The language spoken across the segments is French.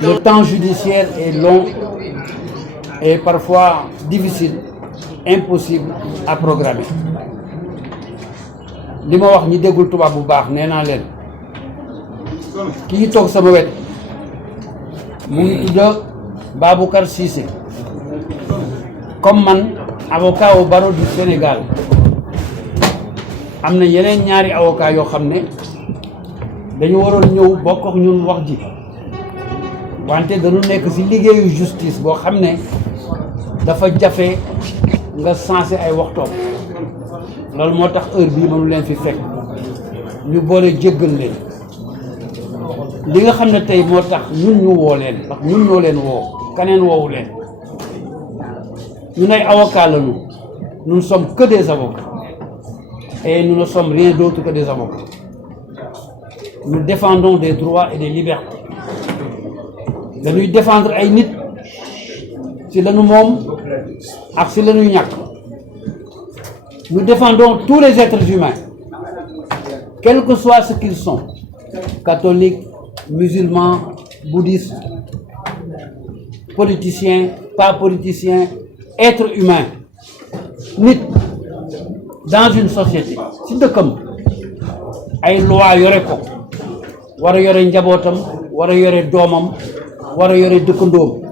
Le temps judiciaire est long et parfois difficile, impossible à programmer. li ma wax ñi déggul tubaab bu baax nee naa leen kii toog sama wet mu ngi tudd Baboucar Cissé comme man avocat au barreau du Sénégal am na yeneen ñaari avocat yoo xam ne dañu waroon ñëw bokk ak ñun wax ji wante dañu nekk ci liggéeyu justice boo xam ne dafa jafe nga sensé ay waxtoom loolu moo tax heure bii mënu leen fi fekk ñu boole jéggal leen li nga xam ne tey moo tax ñun ñu woo leen ndax ñun ñoo leen woo kaneen woowu leen ñun ay avocats lañu nous ne sommes que des avocats et nous ne sommes rien d'autre que des avocats. Nous défendons des droits et des libertés. Dañuy défendre ay nit ci lañu moom ak ci lañu ñàkk. Nous défendons tous les êtres humains, quel que soit ce qu'ils sont, catholiques, musulmans, bouddhistes, politiciens, pas politiciens, êtres humains. Nit dans une société ci dëkkam ay loi yore ko war a yore njabootam war a yore doomam war a yore dëkkandoom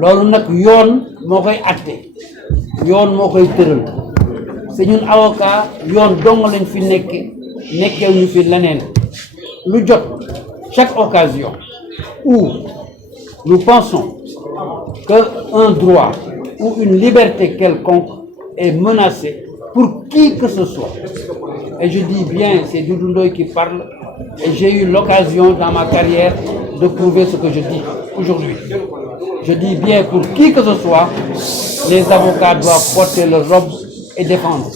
loolu nag yoon moo koy atte yoon moo koy tëral c'est ñun avocat yoon dong lañ fi nekkee ñu fi leneen lu jot chaque occasion où nous pensons qu'un droit ou une liberté quelconque est menacée pour qui que ce soit. Et je dis bien, c'est Doudou Ndoye qui parle, et j'ai eu l'occasion dans ma carrière de prouver ce que je dis aujourd'hui. Je dis bien, pour qui que ce soit, les avocats doivent porter leur robe et défendre.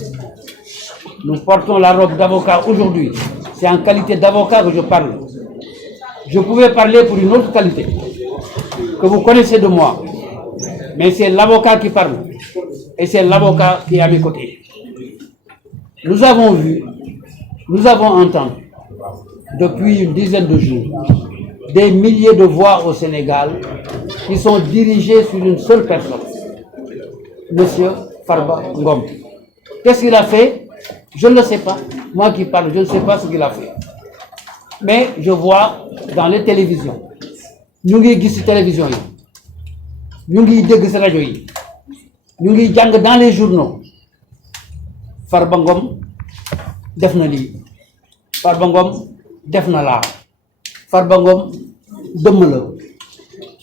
Nous portons la robe d'avocat aujourd'hui. C'est en qualité d'avocat que je parle. Je pouvais parler pour une autre qualité que vous connaissez de moi, mais c'est l'avocat qui parle. Et c'est l'avocat qui est à mes côtés. Nous avons vu, nous avons entendu, depuis une dizaine de jours, des milliers de voix au Sénégal qui sont dirigées sur une seule personne, Monsieur Farba Ngom. Qu'est-ce qu'il a fait? Je ne le sais pas. Moi qui parle, je ne sais pas ce qu'il a fait. Mais je vois dans les télévisions, ñu ngi gis ci télévision yi, ñu ngi dégg ci rajo yi, ñu ngi jàng dans les journaux. Farba Ngom def na lii, Farba Ngom def na laa, Farba Ngom dëmm la,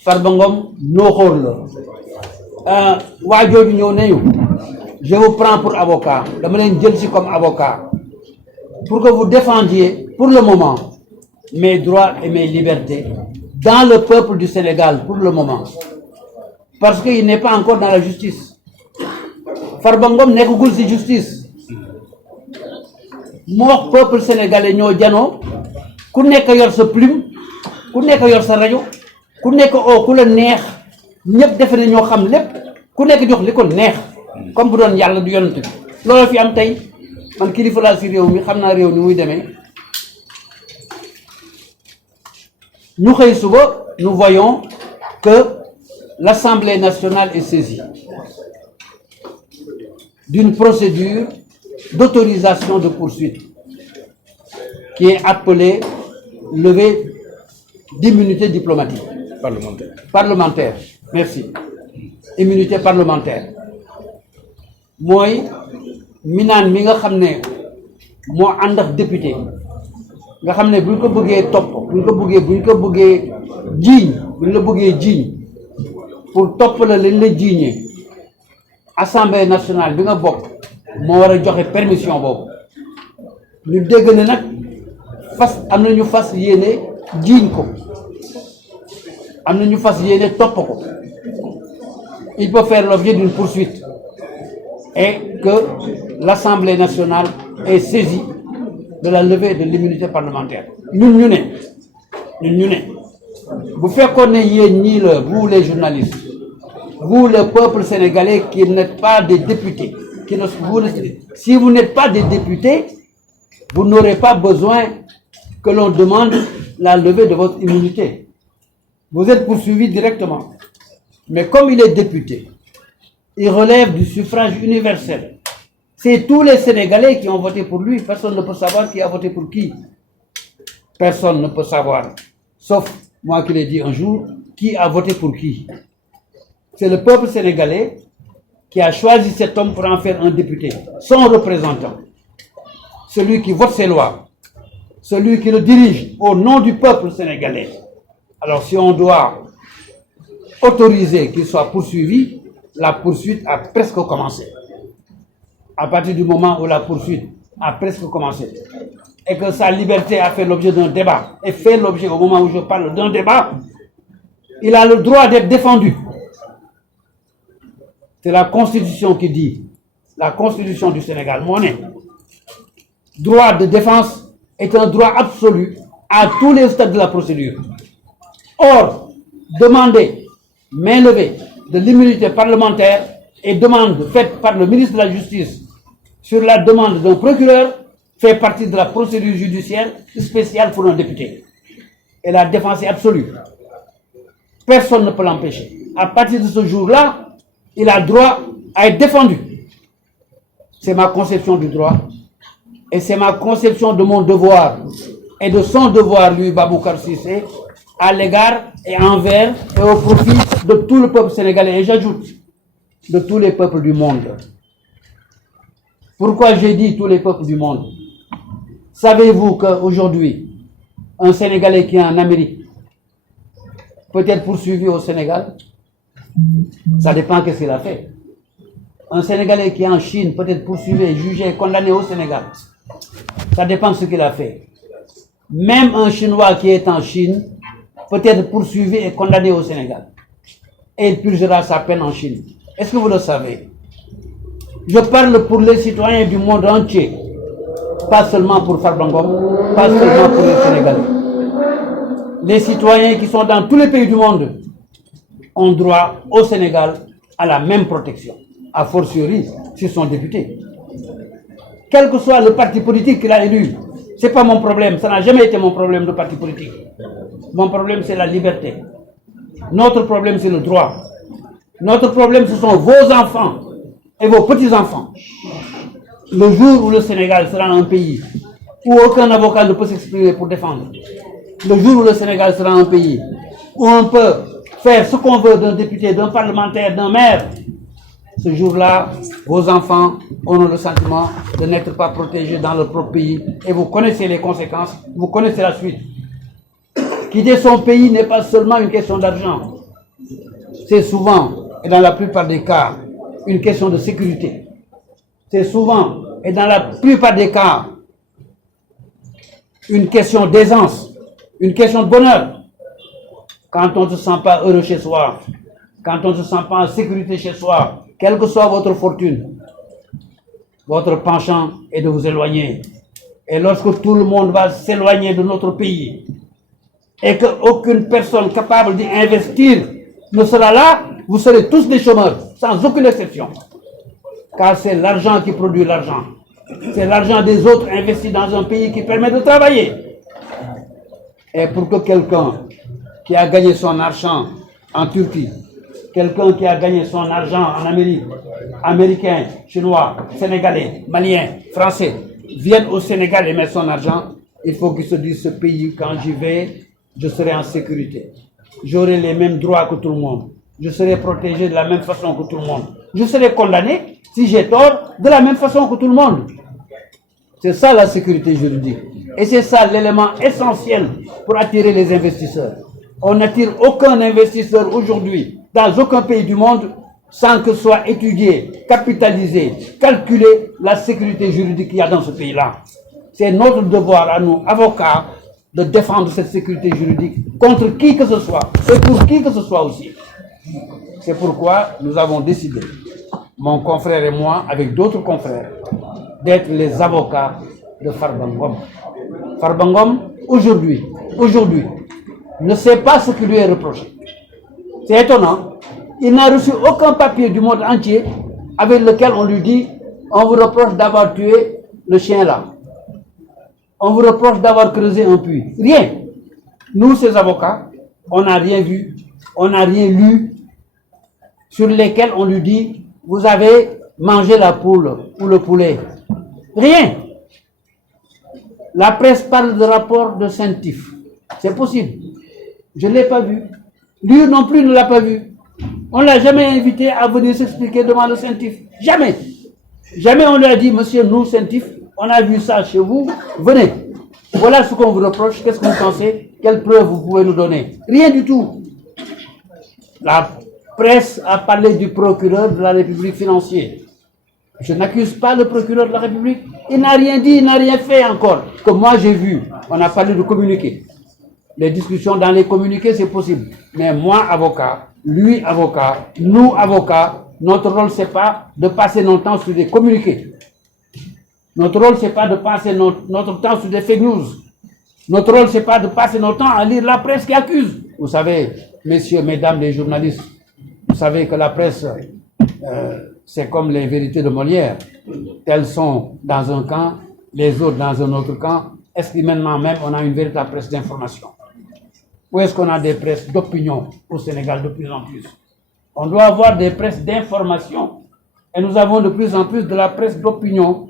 Farba Ngom nooxóor la. waa jooju ñëw nañu je vous prends pour avocat dama leen jël ci comme avocat pour que vous défendiez pour le moment mes droits et mes libertés dans le peuple du Sénégal pour le moment parce qu'il n'est pas encore dans la justice. Farba Ngom nekkagul ci justice moo peuple sénégalais ñoo janoo ku nekk yor sa plume ku nekk yor sa rajo ku nekk ku la neex ñëpp defe ne ñoo xam lépp ku nekk jox li ko neex comme bu doon yàlla du yonent bi loolu fi am tey man kilifa laa ci réew mi xam naa réew ni muy demee ñu xëy suba nous voyons que l'Assemblée nationale est saisie d'une procédure d'autorisation de poursuite qui est appelée levée d'immunité diplomatique. Parlementaire. Merci. Immunité parlementaire. mooy minaan mi nga xam ne moo ànd ak député nga xam ne buñ ko bëggee topp buñ ko bëggee jiiñ pour topp la leen la jiiñee Assemblée nationale bi nga bokk moo war a joxe permission boobu ñu dégg ne nag am na ñu fas yéene jiiñ ko am na ñu fas yéene topp ko il peut faire l'objet d'une poursuite et que l'Assemblée nationale est saisie de la levée de l'immunité parlementaire. ñun ñu ne bu fekkoon ne yéen ñii la vous les journalistes vous le peuple sénégalais qui n'êtes pas des députés si vous n'êtes pas des députés vous n'aurez pas besoin que l'on demande la levée de votre immunité Vous êtes poursuivi directement. Mais comme il est député, il relève du suffrage universel. C'est tous les Sénégalais qui ont voté pour lui. Personne ne peut savoir qui a voté pour qui. Personne ne peut savoir, sauf moi qui l'ai dit un jour, qui a voté pour qui. C'est le peuple sénégalais qui a choisi cet homme pour en faire un député, son représentant, celui qui vote ses lois, celui qui le dirige au nom du peuple sénégalais. Alors si on doit autoriser qu'il soit poursuivi, la poursuite a presque commencé. À partir du moment où la poursuite a presque commencé et que sa liberté a fait l'objet d'un débat et fait l'objet au moment où je parle d'un débat, il a le droit d'être défendu. C'est la Constitution qui dit, la Constitution du Sénégal, monnaie, droit de défense est un droit absolu à tous les stades de la procédure. Or, demander main levée de l'immunité parlementaire et demande faite par le ministre de la Justice sur la demande d'un procureur fait partie de la procédure judiciaire spéciale pour un député. Et la défense est absolue. Personne ne peut l'empêcher. À partir de ce jour-là, il a droit à être défendu. C'est ma conception du droit et c'est ma conception de mon devoir et de son devoir, lui, Baboucar Cissé, à l'égard et envers et au profit de tout le peuple sénégalais. Et j'ajoute, de tous les peuples du monde. Pourquoi j'ai dit tous les peuples du monde? Savez-vous qu'aujourd'hui, un Sénégalais qui est en Amérique peut être poursuivi au Sénégal? Ça dépend de ce qu'il a fait. Un Sénégalais qui est en Chine peut être poursuivi, jugé, condamné au Sénégal. Ça dépend de ce qu'il a fait. Même un Chinois qui est en Chine peut être poursuivi et condamné au Sénégal. Et il purgera sa peine en Chine. Est-ce que vous le savez? Je parle pour les citoyens du monde entier. Pas seulement pour Farbangom, pas seulement pour les Sénégalais. Les citoyens qui sont dans tous les pays du monde ont droit au Sénégal à la même protection, a fortiori s'ils sont députés. Quel que soit le parti politique qu'il a élu, ce n'est pas mon problème, ça n'a jamais été mon problème de parti politique. Mon problème c'est la liberté. Notre problème c'est le droit. Notre problème ce sont vos enfants et vos petits-enfants. Le jour où le Sénégal sera un pays où aucun avocat ne peut s'exprimer pour défendre, le jour où le Sénégal sera un pays où on peut faire ce qu'on veut d'un député, d'un parlementaire, d'un maire, ce jour-là, vos enfants auront le sentiment de n'être pas protégés dans leur propre pays et vous connaissez les conséquences, vous connaissez la suite. Quitter son pays n'est pas seulement une question d'argent, c'est souvent, et dans la plupart des cas, une question de sécurité. C'est souvent, et dans la plupart des cas, une question d'aisance, une question de bonheur. Quand on ne se sent pas heureux chez soi, quand on ne se sent pas en sécurité chez soi, quelle que soit votre fortune, votre penchant est de vous éloigner. Et lorsque tout le monde va s'éloigner de notre pays, et qu'aucune personne capable d'y investir ne sera là, vous serez tous des chômeurs, sans aucune exception. Car c'est l'argent qui produit l'argent. C'est l'argent des autres investi dans un pays qui permet de travailler. Et pour que quelqu'un qui a gagné son argent en Turquie, quelqu'un qui a gagné son argent en Amérique, Américain, Chinois, Sénégalais, Maliens, Français, vienne au Sénégal et mettre son argent, il faut qu'il se dise, ce pays, quand j'y vais, je serai en sécurité. J'aurai les mêmes droits que tout le monde. Je serai protégé de la même façon que tout le monde. Je serai condamné, si j'ai tort, de la même façon que tout le monde. C'est ça la sécurité juridique. Et c'est ça l'élément essentiel pour attirer les investisseurs. On n'attire aucun investisseur aujourd'hui dans aucun pays du monde sans que soit étudié, capitalisé, calculé la sécurité juridique qu'il y a dans ce pays-là. C'est notre devoir à nous, avocats, de défendre cette sécurité juridique contre qui que ce soit et pour qui que ce soit aussi. C'est pourquoi nous avons décidé, mon confrère et moi, avec d'autres confrères, d'être les avocats de Farbangom. Farbangom, aujourd'hui, ne sait pas ce qui lui est reproché. C'est étonnant. Il n'a reçu aucun papier du monde entier avec lequel on lui dit « On vous reproche d'avoir tué le chien là. On vous reproche d'avoir creusé un puits. » Rien. Nous, ces avocats, on n'a rien vu, on n'a rien lu, sur lesquels on lui dit, vous avez mangé la poule ou le poulet. Rien. La presse parle de rapport de Saint-Tif. C'est possible. Je ne l'ai pas vu. Lui non plus ne l'a pas vu. On ne l'a jamais invité à venir s'expliquer devant le Saint-Tif. Jamais. Jamais on lui a dit, monsieur, nous, Saint-Tif, on a vu ça chez vous, venez. Voilà ce qu'on vous reproche, qu'est-ce que vous pensez, quelles preuves vous pouvez nous donner? Rien du tout. La presse a parlé du procureur de la République financier. Je n'accuse pas le procureur de la République. Il n'a rien dit, il n'a rien fait encore. Comme moi j'ai vu, on a parlé de communiqués. Les discussions dans les communiqués, c'est possible. Mais moi, avocat, lui, avocat, nous, avocats, notre rôle, c'est pas de passer notre temps sur des communiqués. Notre rôle, c'est pas de passer notre temps sur des fake news. Notre rôle, c'est pas de passer notre temps à lire la presse qui accuse. Vous savez, messieurs, mesdames les journalistes, vous savez que la presse, c'est comme les vérités de Molière. Elles sont dans un camp, les autres dans un autre camp. Est-ce que maintenant même, on a une véritable presse d'information? Ou est-ce qu'on a des presses d'opinion au Sénégal de plus en plus? On doit avoir des presses d'information. Et nous avons de plus en plus de la presse d'opinion.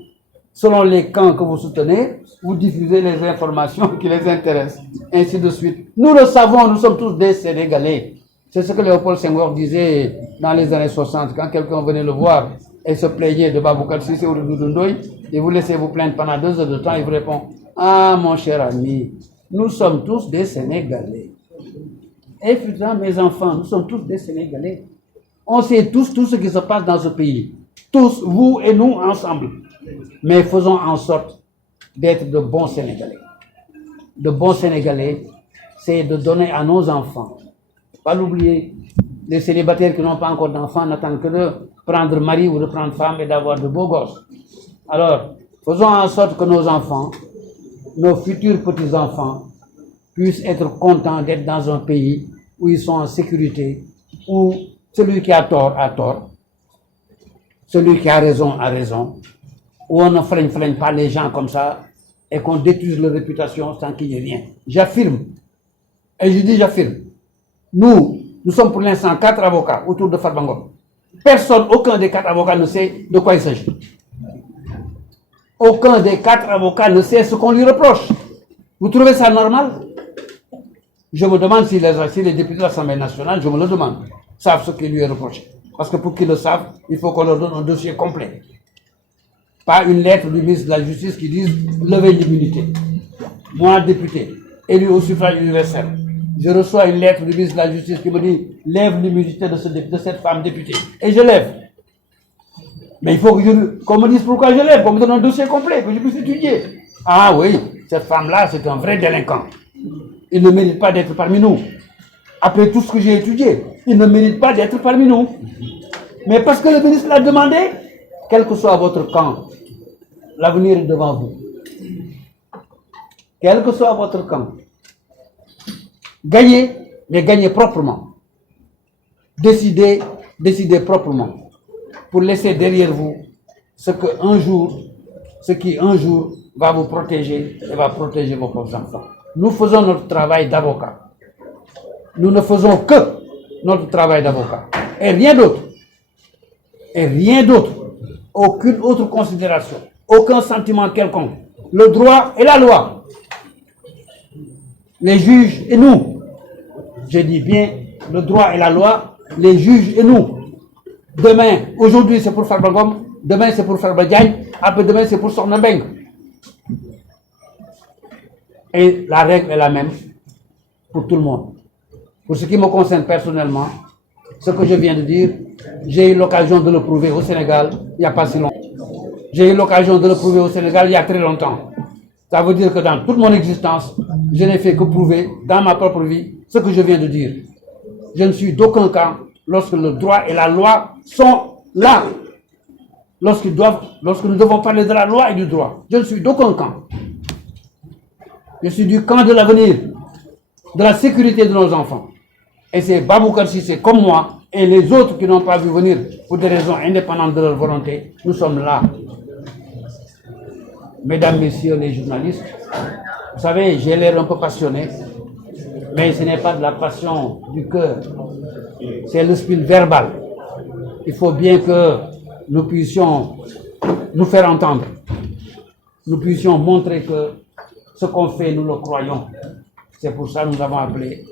Selon les camps que vous soutenez, vous diffusez les informations qui les intéressent. Ainsi de suite. Nous le savons, nous sommes tous des Sénégalais. C'est ce que Léopold Senghor disait dans les années 60, quand quelqu'un venait le voir et se plaignait de Baboucar Sissé ou de Doudou Ndoye, et vous laissez vous plaindre pendant 2 heures de temps, il vous répond, ah mon cher ami, nous sommes tous des Sénégalais. Et putain, mes enfants, nous sommes tous des Sénégalais. On sait tous tout ce qui se passe dans ce pays. Tous, vous et nous, ensemble. Mais faisons en sorte d'être de bons Sénégalais. De bons Sénégalais, c'est de donner à nos enfants. Pas l'oublier, les célibataires qui n'ont pas encore d'enfants n'attendent que de prendre mari ou de prendre femme et d'avoir de beaux gosses. Alors, faisons en sorte que nos enfants, nos futurs petits-enfants, puissent être contents d'être dans un pays où ils sont en sécurité, où celui qui a tort, celui qui a raison, où on ne freine pas les gens comme ça et qu'on détruise leur réputation sans qu'il n'y ait rien. J'affirme, et je dis j'affirme, nous sommes pour l'instant 4 avocats autour de Farba Ngom. Personne, aucun des 4 avocats ne sait de quoi il s'agit. Aucun des 4 avocats ne sait ce qu'on lui reproche. Vous trouvez ça normal? Je me demande si les députés de l'Assemblée nationale, je me le demande, savent ce qui lui est reproché. Parce que pour qu'ils le savent, il faut qu'on leur donne un dossier complet. Pas une lettre du ministre de la Justice qui dise « levez l'immunité ». Moi, député, élu au suffrage universel, je reçois une lettre du ministre de la Justice qui me dit « lève l'immunité de cette femme députée ». Et je lève. Mais il faut qu'on me dise pourquoi je lève, qu'on me donne un dossier complet, que je puisse étudier. Ah oui, cette femme-là, c'est un vrai délinquant. Il ne mérite pas d'être parmi nous. Après tout ce que j'ai étudié, il ne mérite pas d'être parmi nous. Mais parce que le ministre l'a demandé, quel que soit votre camp, l'avenir est devant vous. Quel que soit votre camp, gagnez, mais gagnez proprement. Décidez proprement pour laisser derrière vous ce qui un jour va vous protéger et va protéger vos propres enfants. Nous faisons notre travail d'avocat. Nous ne faisons que notre travail d'avocat. Et rien d'autre. Et rien d'autre. Aucune autre considération. Aucun sentiment quelconque. Le droit et la loi. Les juges et nous. Je dis bien le droit et la loi, les juges et nous. Demain, aujourd'hui c'est pour Farba Ngom, demain c'est pour Farba Diagne, après demain c'est pour Sokhna Mbengue. Et la règle est la même pour tout le monde. Pour ce qui me concerne personnellement, ce que je viens de dire, j'ai eu l'occasion de le prouver au Sénégal il n'y a pas si longtemps. J'ai eu l'occasion de le prouver au Sénégal il y a très longtemps. Ça veut dire que dans toute mon existence, je n'ai fait que prouver dans ma propre vie ce que je viens de dire. Je ne suis d'aucun camp lorsque le droit et la loi sont là. Lorsque nous devons parler de la loi et du droit. Je ne suis d'aucun camp. Je suis du camp de l'avenir, de la sécurité de nos enfants. Et c'est Baboucar Sissé comme moi et les autres qui n'ont pas vu venir pour des raisons indépendantes de leur volonté. Nous sommes là. Mesdames, messieurs les journalistes, vous savez, j'ai l'air un peu passionné, Mais ce n'est pas de la passion du cœur, c'est le style verbal. Il faut bien que nous puissions nous faire entendre, nous puissions montrer que ce qu'on fait, nous le croyons. C'est pour ça que nous avons appelé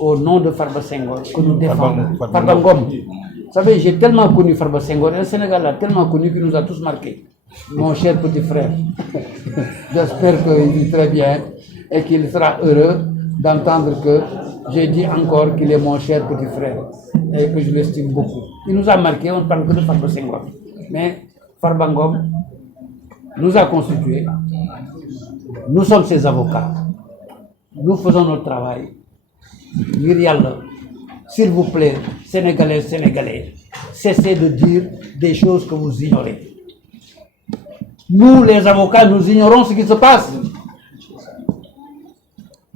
au nom de Farba Senghor que nous défendons. Farba Ngom. Vous savez, j'ai tellement connu Farba Senghor, et le Sénégal a tellement connu qu'il nous a tous marqués. Mon cher petit frère, j'espère qu'il vit très bien et qu'il sera heureux d'entendre que j'ai dit encore qu'il est mon cher petit frère et que je l'estime beaucoup. Il nous a marqué, on ne parle que de Farba Senghor. Mais Farba Ngom nous a constitués, nous sommes ses avocats, nous faisons notre travail. S'il vous plaît, Sénégalais, Sénégalais, cessez de dire des choses que vous ignorez. Nous, les avocats, nous ignorons ce qui se passe.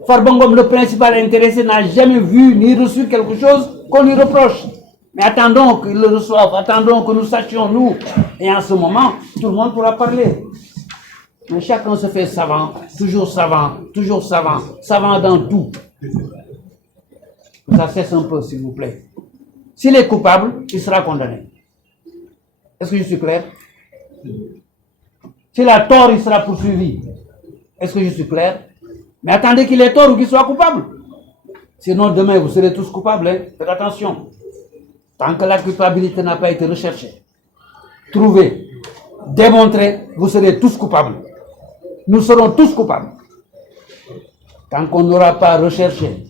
Farba Ngom, le principal intéressé, n'a jamais vu ni reçu quelque chose qu'on lui reproche. Mais attendons qu'il le reçoive, attendons que nous sachions, nous. Et en ce moment, tout le monde pourra parler. Mais chacun se fait savant, savant dans tout. Ça cesse un peu, s'il vous plaît. S'il est coupable, il sera condamné. Est-ce que je suis clair? S'il a tort, il sera poursuivi. Est-ce que je suis clair? Mais attendez qu'il ait tort ou qu'il soit coupable. Sinon, demain, vous serez tous coupables. Hein? Faites attention. Tant que la culpabilité n'a pas été recherchée, trouvée, démontrée, vous serez tous coupables. Nous serons tous coupables. Tant qu'on n'aura pas recherché,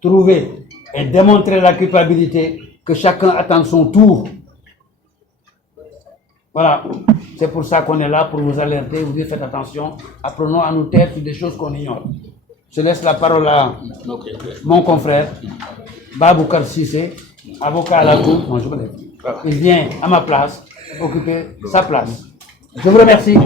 trouvé et démontré la culpabilité, que chacun attende son tour. Voilà, c'est pour ça qu'on est là, pour vous alerter, vous dire faites attention, apprenons à nous taire sur des choses qu'on ignore. Je laisse la parole à mon confrère, Baboucar Sissé, avocat à la cour. Non, je me lève. Il vient à ma place, occuper sa place. Je vous remercie.